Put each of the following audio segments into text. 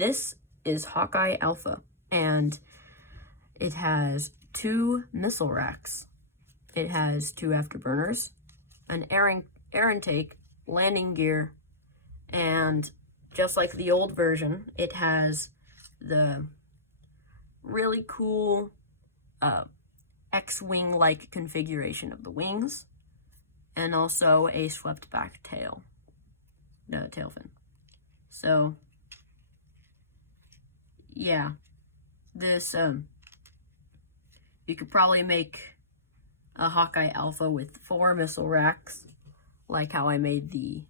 this is Hawkeye Alpha, and it has 2 missile racks. It has 2 afterburners, an air intake, landing gear, and just like the old version, it has the really cool X-wing-like configuration of the wings, and also a swept back tail fin. So yeah, this you could probably make a Hawkeye Alpha with 4 missile racks, like how I made the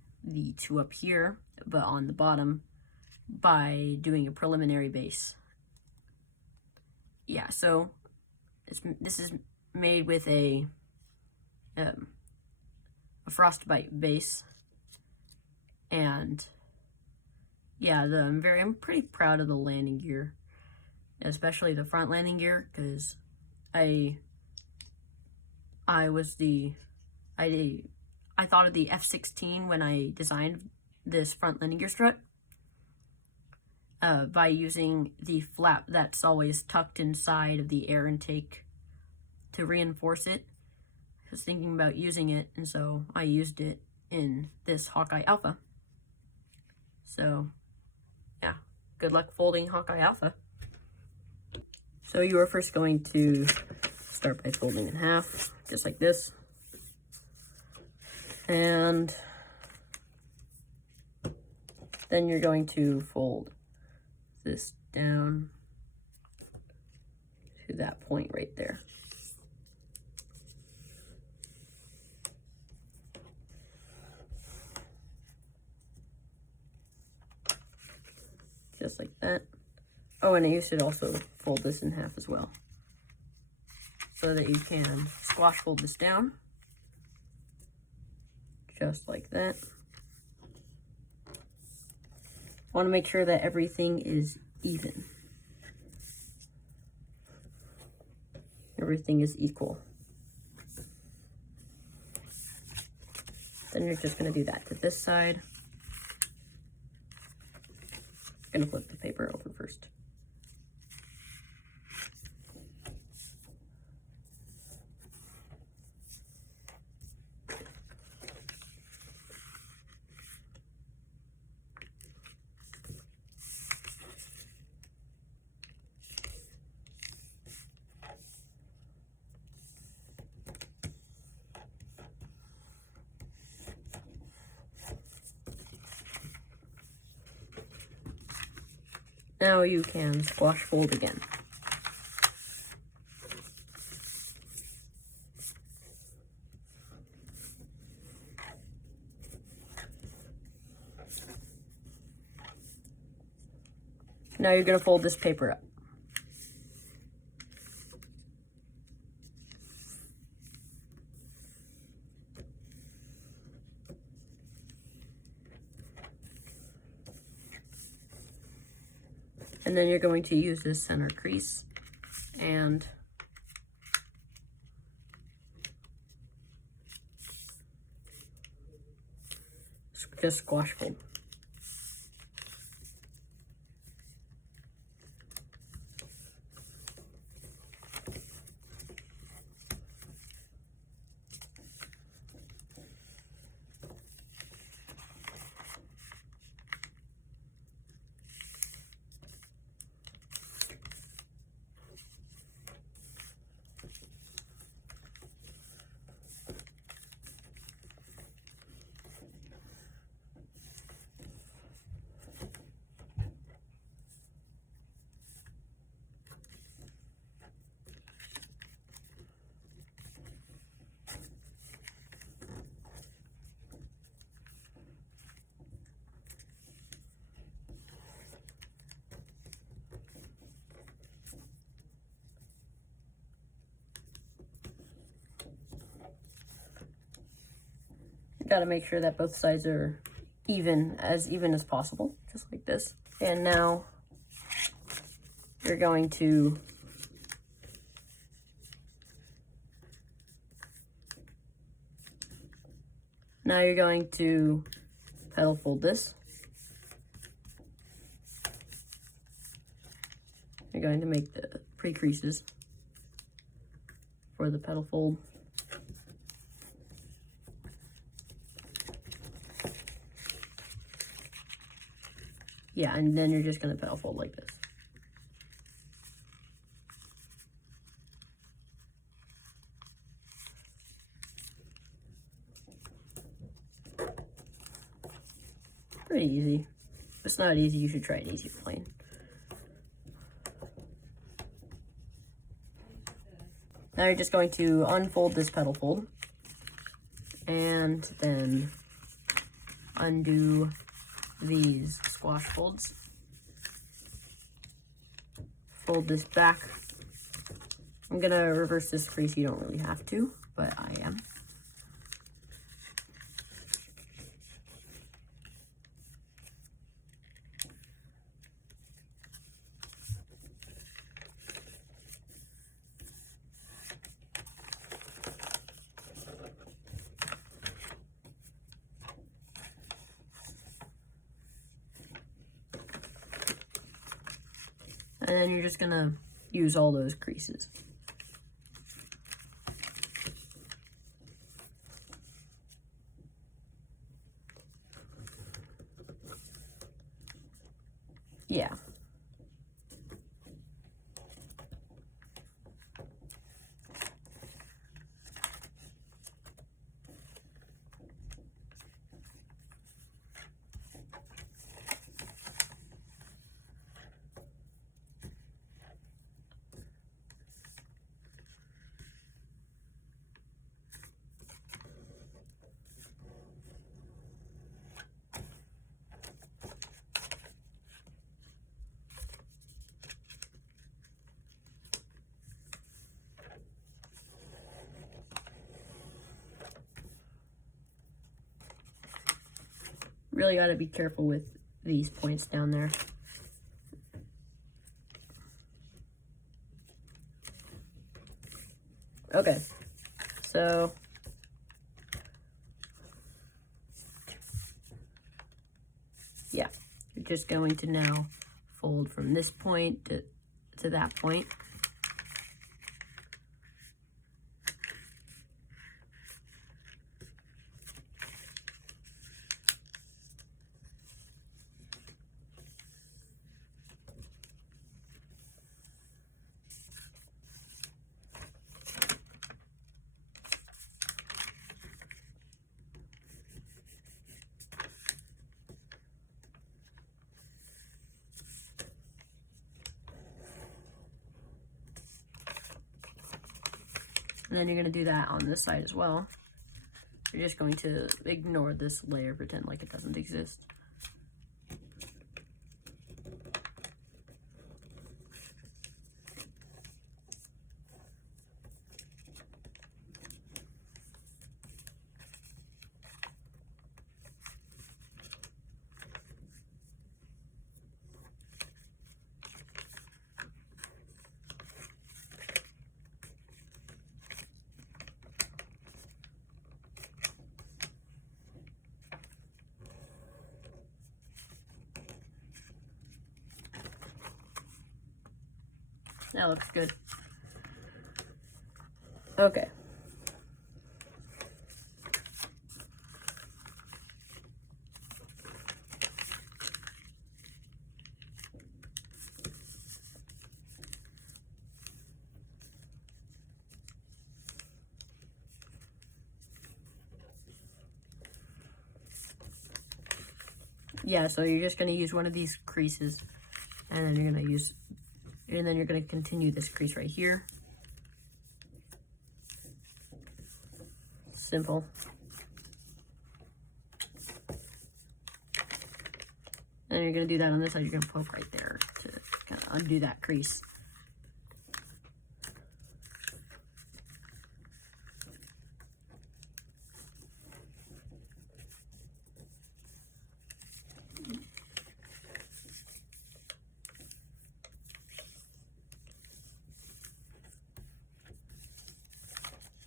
2 up here, but on the bottom, by doing a preliminary base. Yeah, so this is made with a frostbite base, and yeah, I'm pretty proud of the landing gear, especially the front landing gear, because I thought of the F-16 when I designed this front landing gear strut, by using the flap that's always tucked inside of the air intake to reinforce it. I was thinking about using it, and so I used it in this Hawkeye Alpha. So yeah, good luck folding Hawkeye Alpha. So you are first going to start by folding in half, just like this. And then you're going to fold this down to that point right there. Just like that. Oh, and you should also fold this in half as well, so that you can squash fold this down, just like that. Want to make sure that everything is even. Everything is equal. Then you're just going to do that to this side. I'm going to flip the paper over first. Now you can squash fold again. Now you're going to fold this paper up. And then you're going to use this center crease and just squash fold. Got to make sure that both sides are even as possible, just like this. And now you're going to pedal fold this. you're going to make the pre-creases for the petal fold. Yeah, and then you're just going to petal fold like this. Pretty easy. If it's not easy, you should try it easy plain. Now you're just going to unfold this petal fold and then undo these squash folds. Fold this back. I'm gonna reverse this crease. You don't really have to, but I am. And then you're just gonna use all those creases. Yeah. Really got to be careful with these points down there. Okay, so yeah, you're just going to now fold from this point to that point. And then you're going to do that on this side as well. You're just going to ignore this layer, pretend like it doesn't exist. That looks good. Okay. Yeah, so you're just going to use one of these creases, and then you're going to continue this crease right here. Simple. And you're going to do that on this side. You're going to poke right there to kind of undo that crease.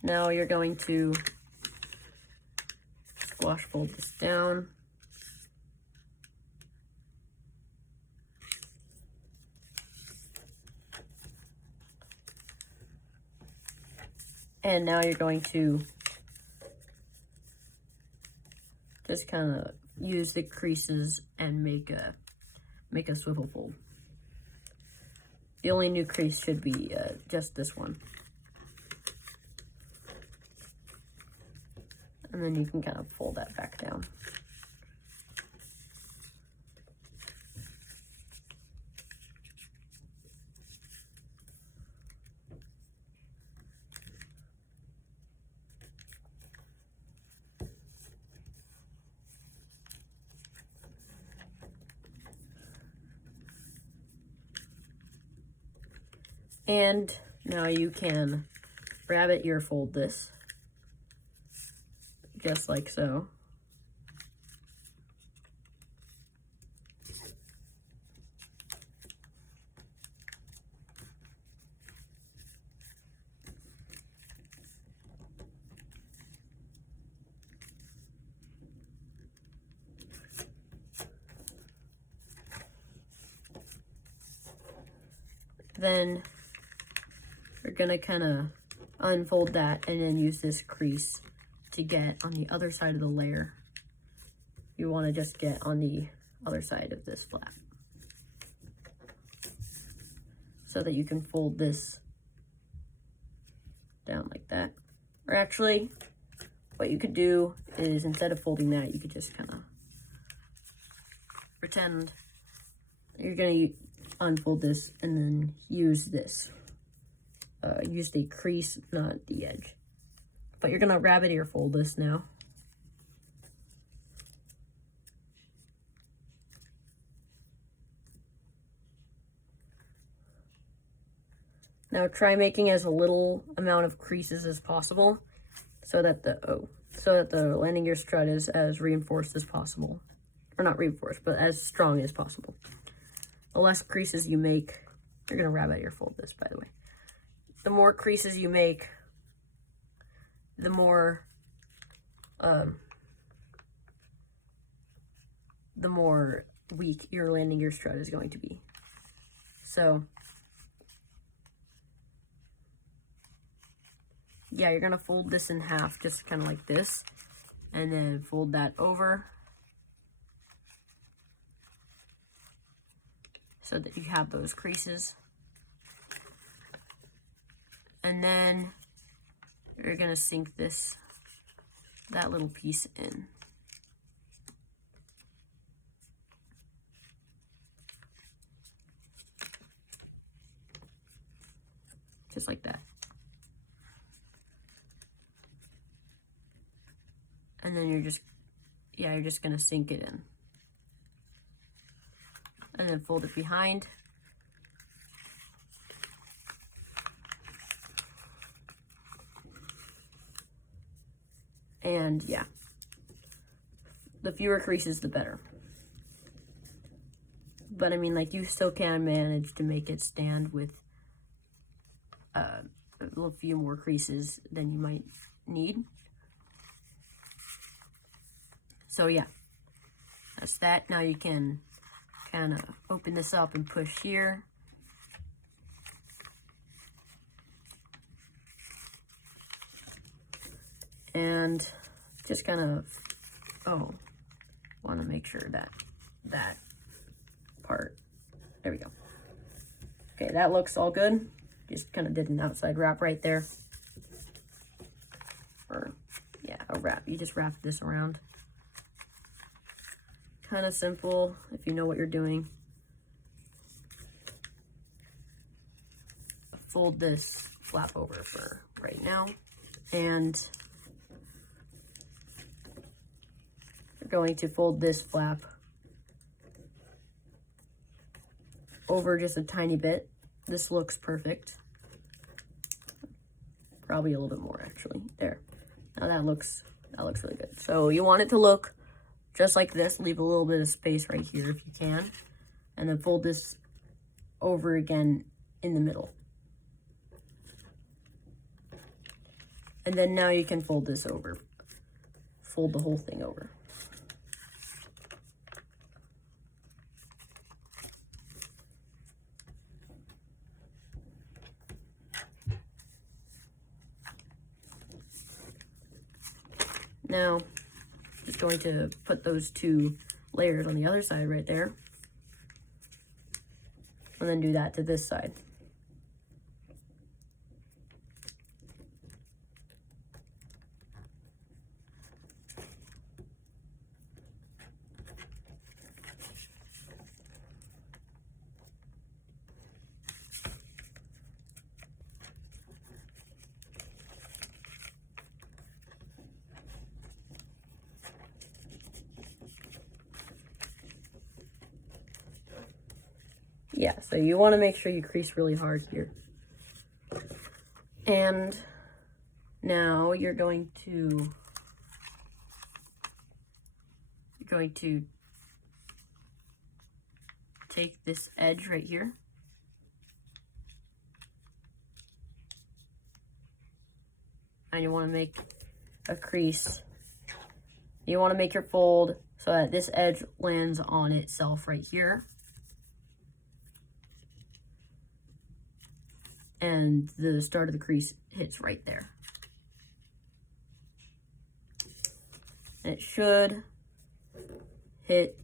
Now you're going to squash fold this down. And now you're going to just kind of use the creases and make a swivel fold. The only new crease should be just this one. And then you can kind of fold that back down. And now you can rabbit ear fold this, just like so. Then we're gonna kind of unfold that and then use this crease to get on the other side of the layer. You want to just get on the other side of this flap so that you can fold this down like that. Or actually, what you could do is instead of folding that, you could just kind of pretend you're gonna unfold this and then use this. Use the crease, not the edge. But you're gonna rabbit ear fold this now. Now try making as little amount of creases as possible so that the landing gear strut is as reinforced as possible. Or not reinforced, but as strong as possible. The less creases you make, you're gonna rabbit ear fold this, by the way. The more creases you make, the more weak your landing gear strut is going to be. So yeah, you're gonna fold this in half, just kind of like this, and then fold that over so that you have those creases. And then you're gonna sink that little piece in. Just like that. And then you're just gonna sink it in. And then fold it behind. And yeah, the fewer creases, the better. But I mean, like, you still can manage to make it stand with a little few more creases than you might need. So yeah, that's that. Now you can kind of open this up and push here. And just kind of, want to make sure that part, there we go. Okay, that looks all good. Just kind of did an outside wrap right there. Or, yeah, a wrap. You just wrap this around. Kind of simple if you know what you're doing. Fold this flap over for right now. And we're going to fold this flap over just a tiny bit. This looks perfect. Probably a little bit more, actually. There. Now that looks really good. So you want it to look just like this. Leave a little bit of space right here if you can. And then fold this over again in the middle. And then now you can fold this over. Fold the whole thing over. Now, just going to put those 2 layers on the other side right there. And then do that to this side. Yeah, so you want to make sure you crease really hard here. And now you're going to take this edge right here and you want to make a crease. You want to make your fold so that this edge lands on itself right here. And the start of the crease hits right there. And it should hit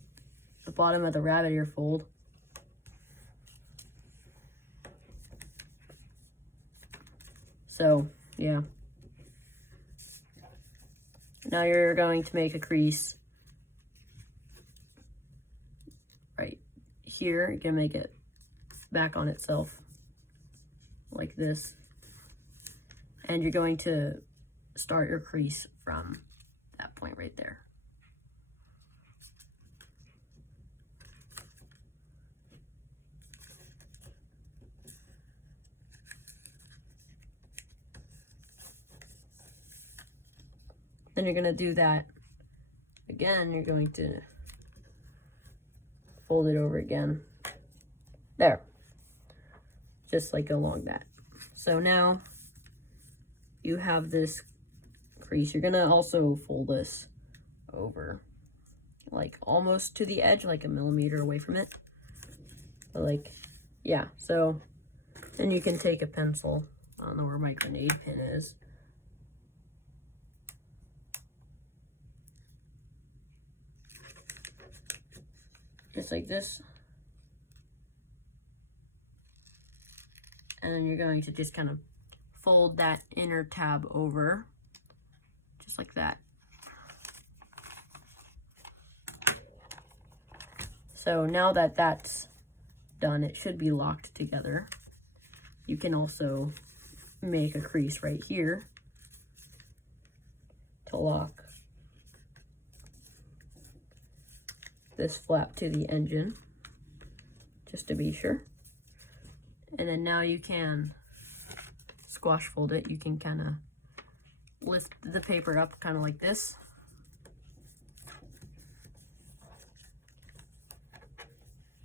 the bottom of the rabbit ear fold. So, yeah. Now you're going to make a crease right here. You can make it back on itself like this. And you're going to start your crease from that point right there. Then you're going to do that again. You're going to fold it over again. There. Just like along that. So now you have this crease. You're going to also fold this over like almost to the edge, like a millimeter away from it. But like, yeah. So then you can take a pencil. I don't know where my grenade pin is. Just like this. And then you're going to just kind of fold that inner tab over, just like that. So now that that's done, it should be locked together. You can also make a crease right here to lock this flap to the engine, just to be sure. And then now you can squash fold it. You can kind of lift the paper up kind of like this.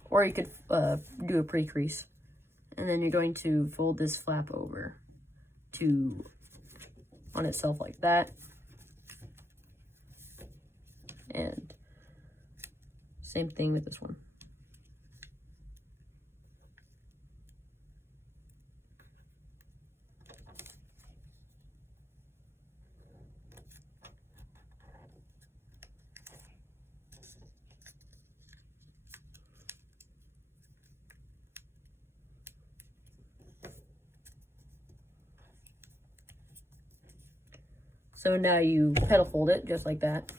Or you could do a pre-crease. And then you're going to fold this flap over to on itself like that. And same thing with this one. So now you pedal fold it just like that.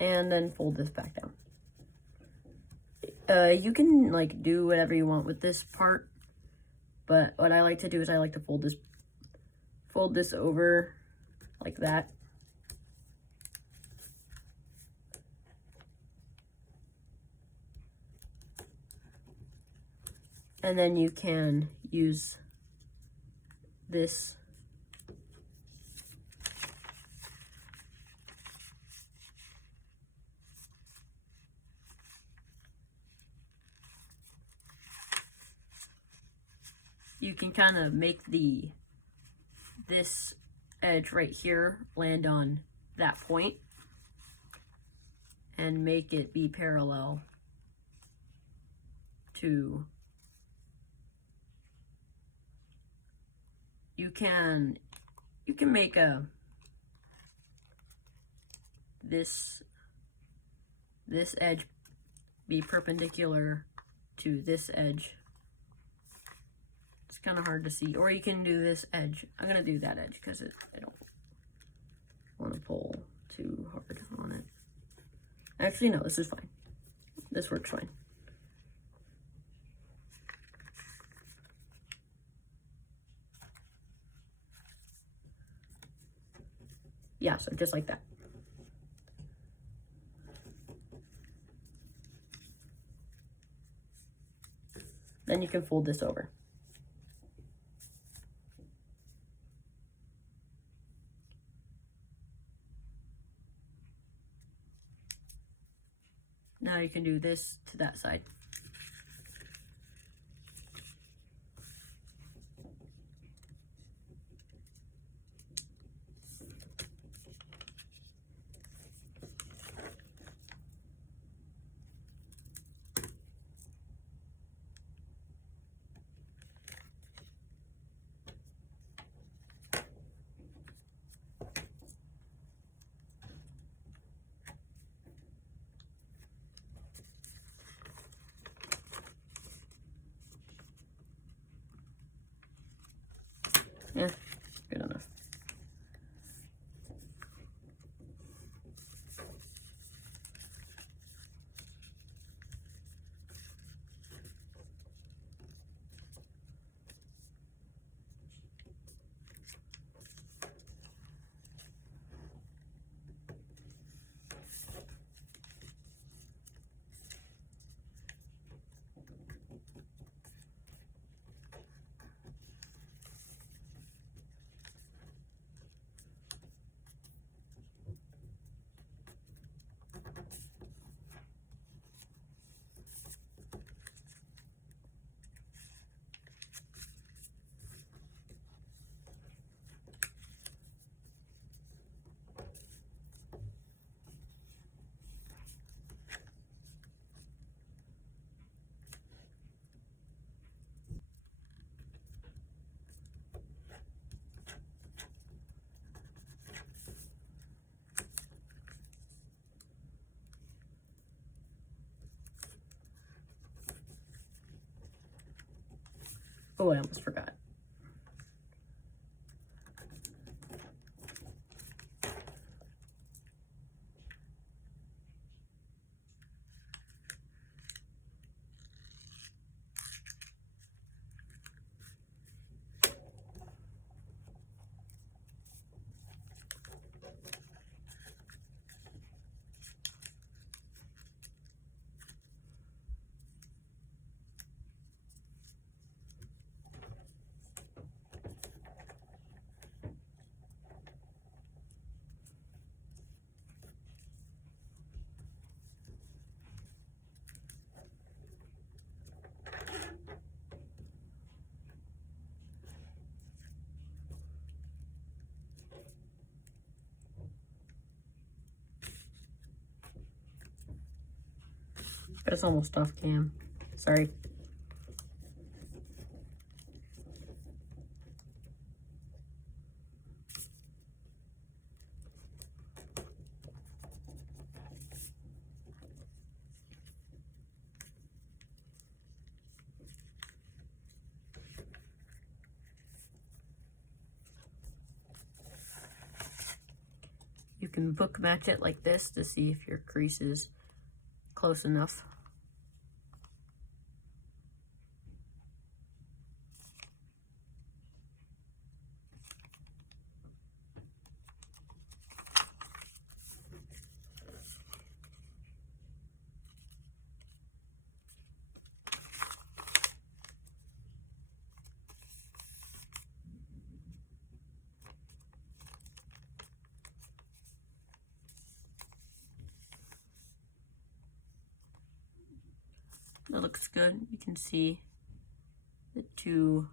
And then fold this back down. You can like do whatever you want with this part, but what I like to do is I like to fold this over like that. And then you can use this you can kind of make this edge right here land on that point and make it be parallel to, you can make this edge be perpendicular to this edge. It's kind of hard to see. Or you can do this edge. I'm going to do that edge because I don't want to pull too hard on it. Actually, no, this is fine. This works fine. Yeah, so just like that. Then you can fold this over. Now you can do this to that side. Yeah, good enough. Oh, I almost forgot. It's almost off cam. Sorry. You can book match it like this to see if your crease is close enough. That looks good. You can see the two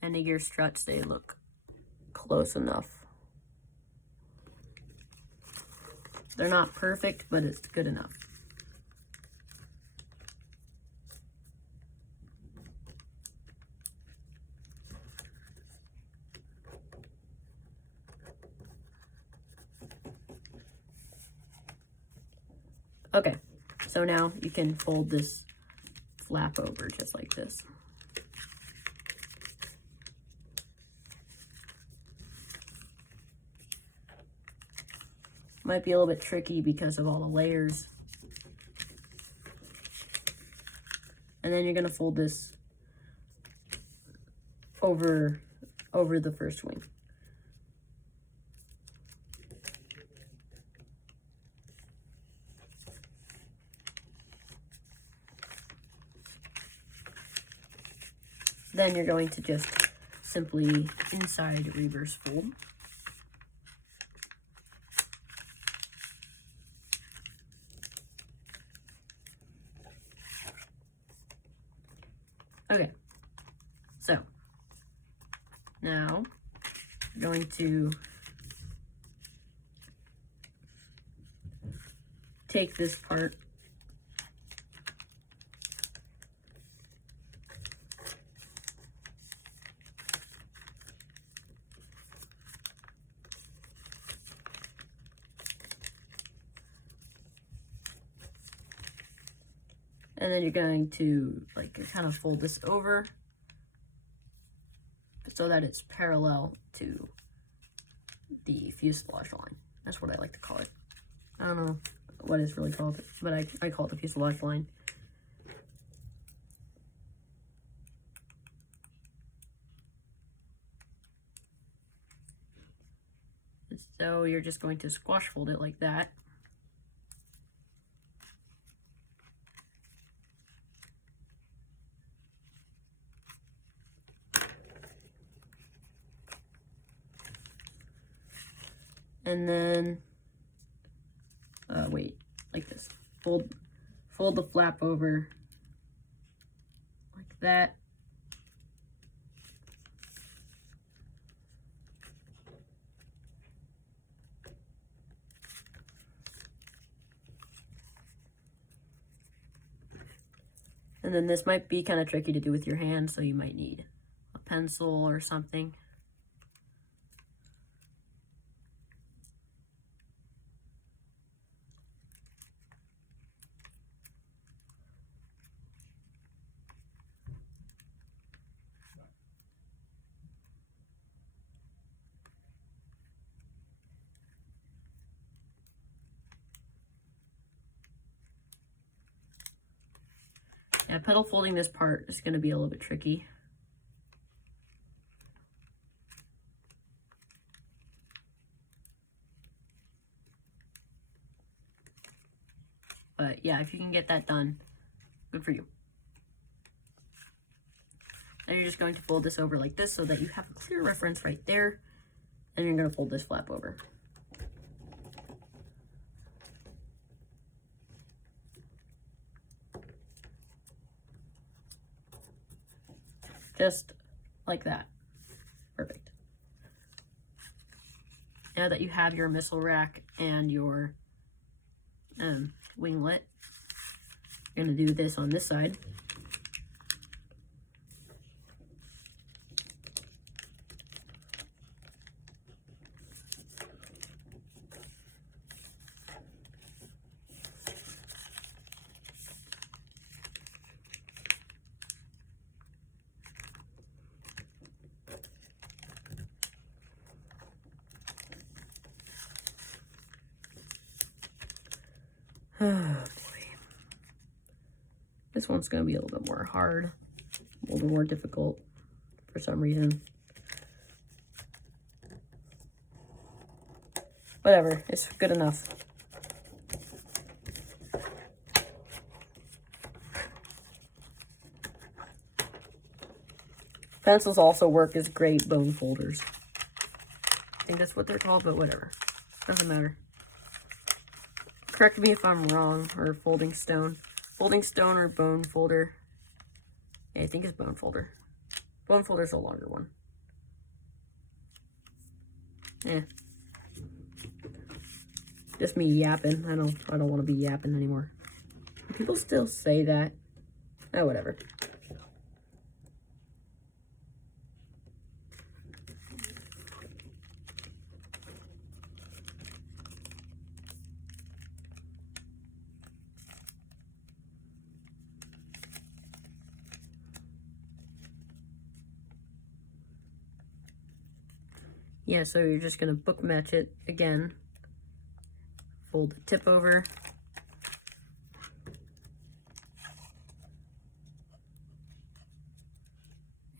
end of gear struts, they look close enough. They're not perfect, but it's good enough. Okay, so now you can fold this flap over just like this. Might be a little bit tricky because of all the layers. And then you're gonna fold this over the first wing. Then you're going to just simply inside reverse fold. Okay, so now we're going to take this part and then you're going to like kind of fold this over so that it's parallel to the fuselage line. That's what I like to call it. I don't know what it's really called, but I call it the fuselage line. So you're just going to squash fold it like that. And then, wait, like this. Fold the flap over like that. And then this might be kind of tricky to do with your hand, so you might need a pencil or something. Yeah, pedal folding this part is going to be a little bit tricky. But yeah, if you can get that done, good for you. Then you're just going to fold this over like this so that you have a clear reference right there. And you're going to fold this flap over. Just like that. Perfect. Now that you have your missile rack and your winglet, you're going to do this on this side. Oh boy. This one's going to be a little bit more hard, a little bit more difficult for some reason. Whatever, it's good enough. Pencils also work as great bone folders. I think that's what they're called, but whatever. Doesn't matter. Correct me if I'm wrong, or folding stone. Folding stone or bone folder. Yeah, I think it's bone folder. Bone folder's a longer one. Yeah. Just me yapping. I don't want to be yapping anymore. People still say that. Oh, whatever. yeah, so you're just gonna book match it again. Fold the tip over.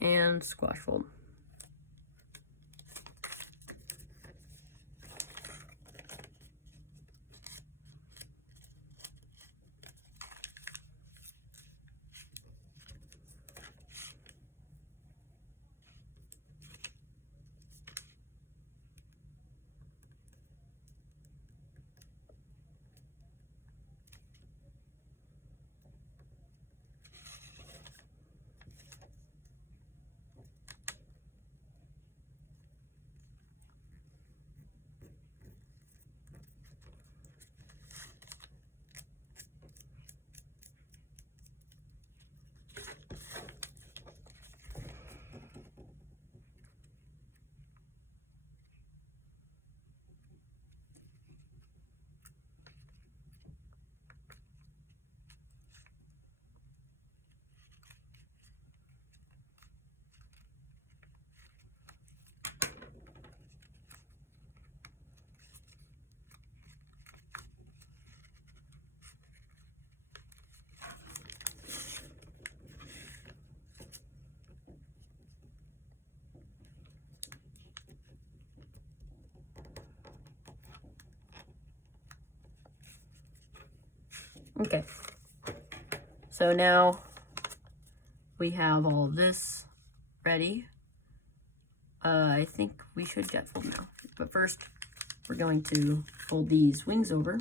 And squash fold. Okay, so now we have all of this ready. I think we should jet fold now, but first we're going to fold these wings over.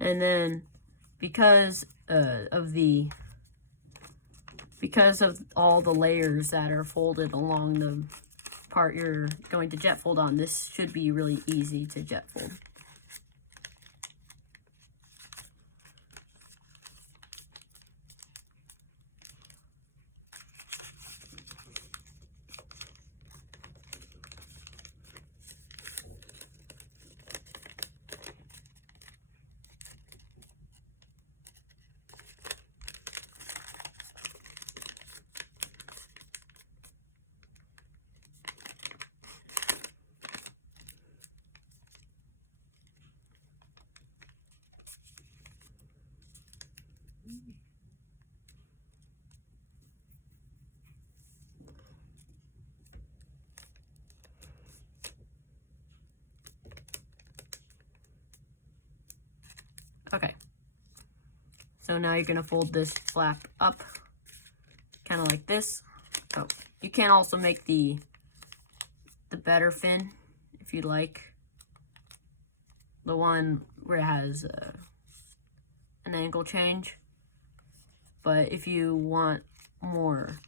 And then because of all the layers that are folded along the part you're going to jet fold on, this should be really easy to jet fold. Okay, so now you're gonna fold this flap up, kind of like this. Oh, you can also make the better fin if you'd like, the one where it has an angle change. But if you want more,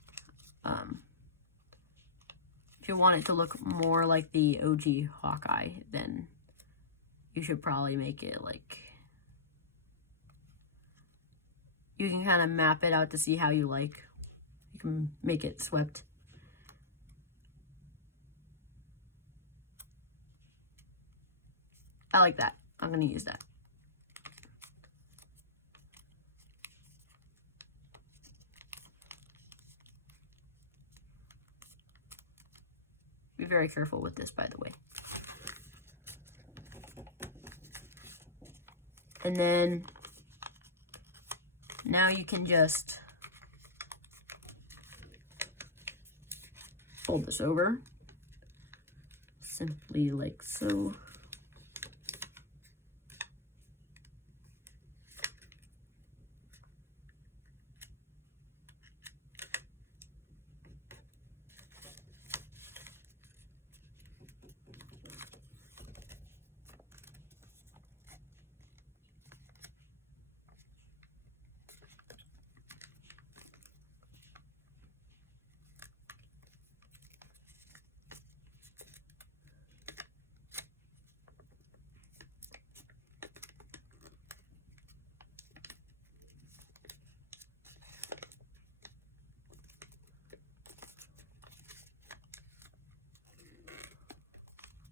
if you want it to look more like the OG Hawkeye, then you should probably make it like, you can kind of map it out to see how you like. You can make it swept. I like that. I'm going to use that. Be very careful with this, by the way. And then now you can just fold this over, simply like so.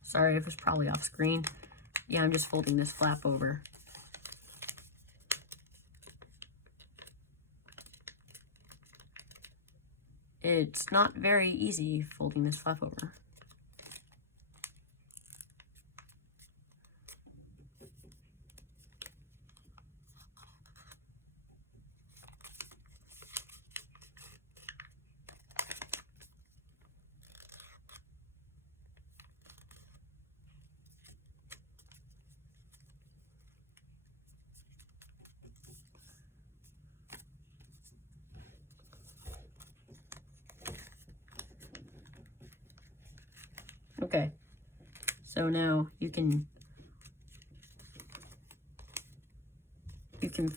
Sorry if it's probably off screen. Yeah, I'm just folding this flap over. It's not very easy folding this flap over. Okay, so now you can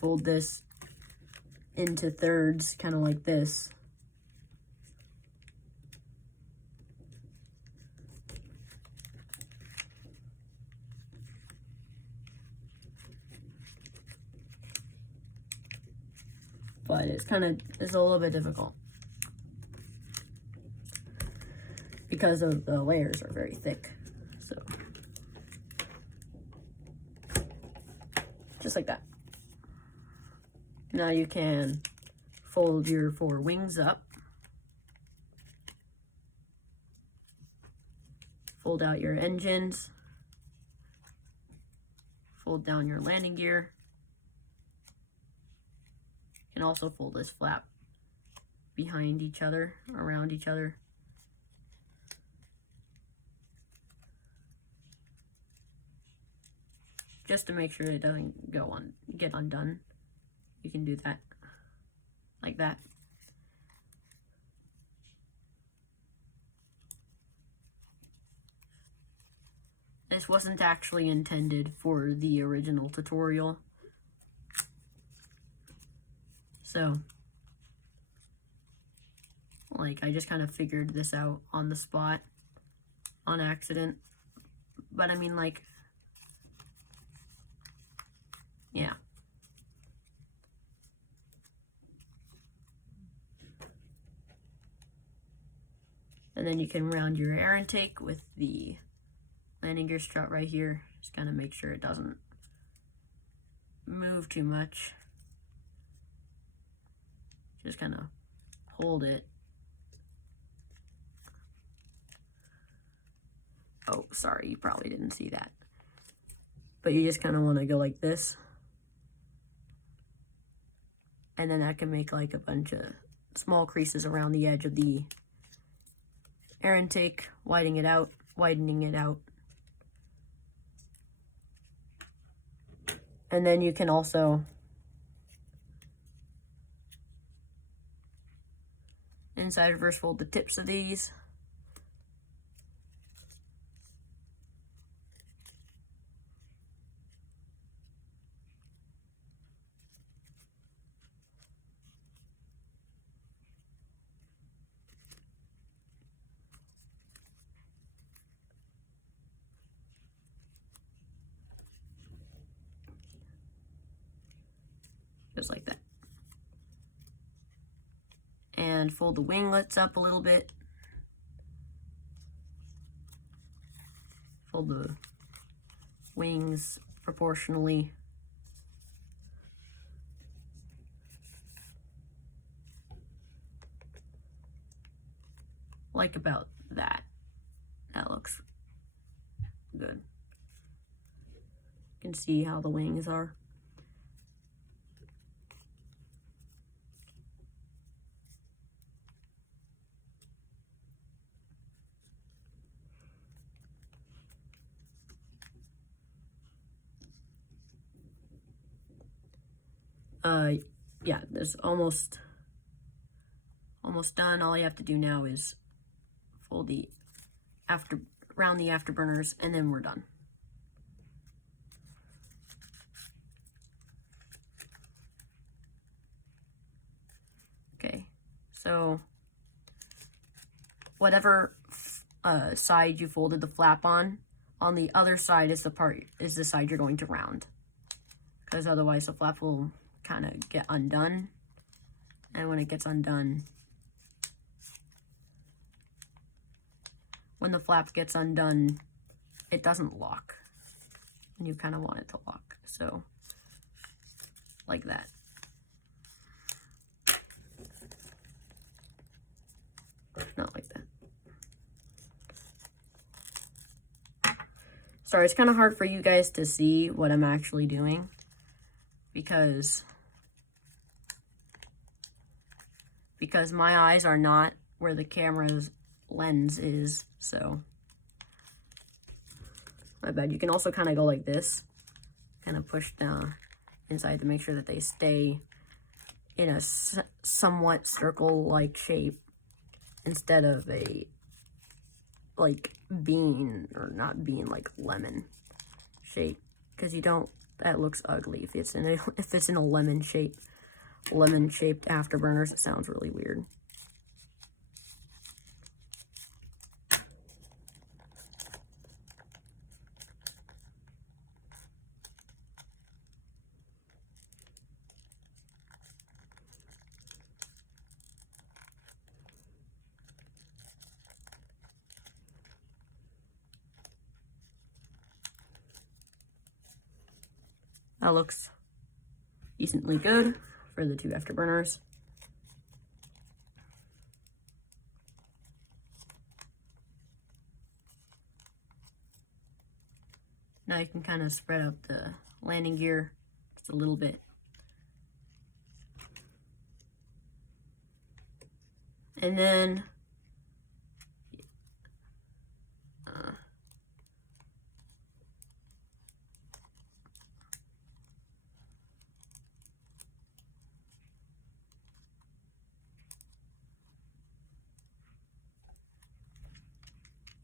fold this into thirds, kind of like this. But it's a little bit difficult because of the layers are very thick. So just like that. Now you can fold your 4 wings up. Fold out your engines. Fold down your landing gear. You can also fold this flap behind each other, around each other. Just to make sure it doesn't get undone. You can do that, like that. This wasn't actually intended for the original tutorial. So, like, I just kind of figured this out on the spot, on accident. But I mean, like, yeah. And then you can round your air intake with the landing gear strut right here. Just kind of make sure it doesn't move too much. Just kind of hold it. Oh, sorry, you probably didn't see that. But you just kind of want to go like this. And then that can make like a bunch of small creases around the edge of the air intake, widening it out. And then you can also inside reverse fold the tips of these. Just like that. And fold the winglets up a little bit. Fold the wings proportionally. Like about that. That looks good. You can see how the wings are. Yeah, there's almost done. All you have to do now is fold round the afterburners, and then we're done. Okay, so whatever side you folded the flap on the other side is the side you're going to round, because otherwise the flap will kind of get undone. And when it gets undone, when the flap gets undone, it doesn't lock. And you kind of want it to lock. So, like that. Not like that. Sorry, it's kind of hard for you guys to see what I'm actually doing because my eyes are not where the camera's lens is, so my bad. You can also kind of go like this, kind of push down inside to make sure that they stay in a somewhat circle-like shape instead of a like bean, or not bean, like lemon shape, because you don't, that looks ugly if it's in a lemon shape. Lemon shaped afterburners, it sounds really weird. That looks decently good for the 2 afterburners. Now you can kind of spread out the landing gear just a little bit. And then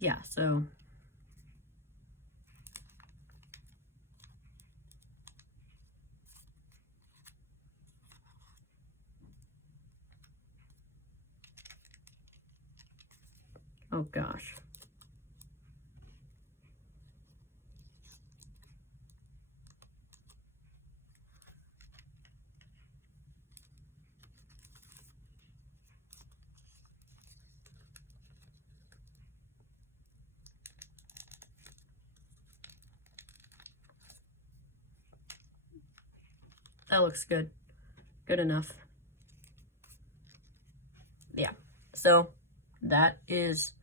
yeah, so oh gosh. That looks good. Good enough. Yeah. So that is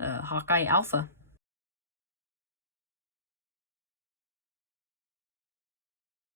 Hawkeye Alpha.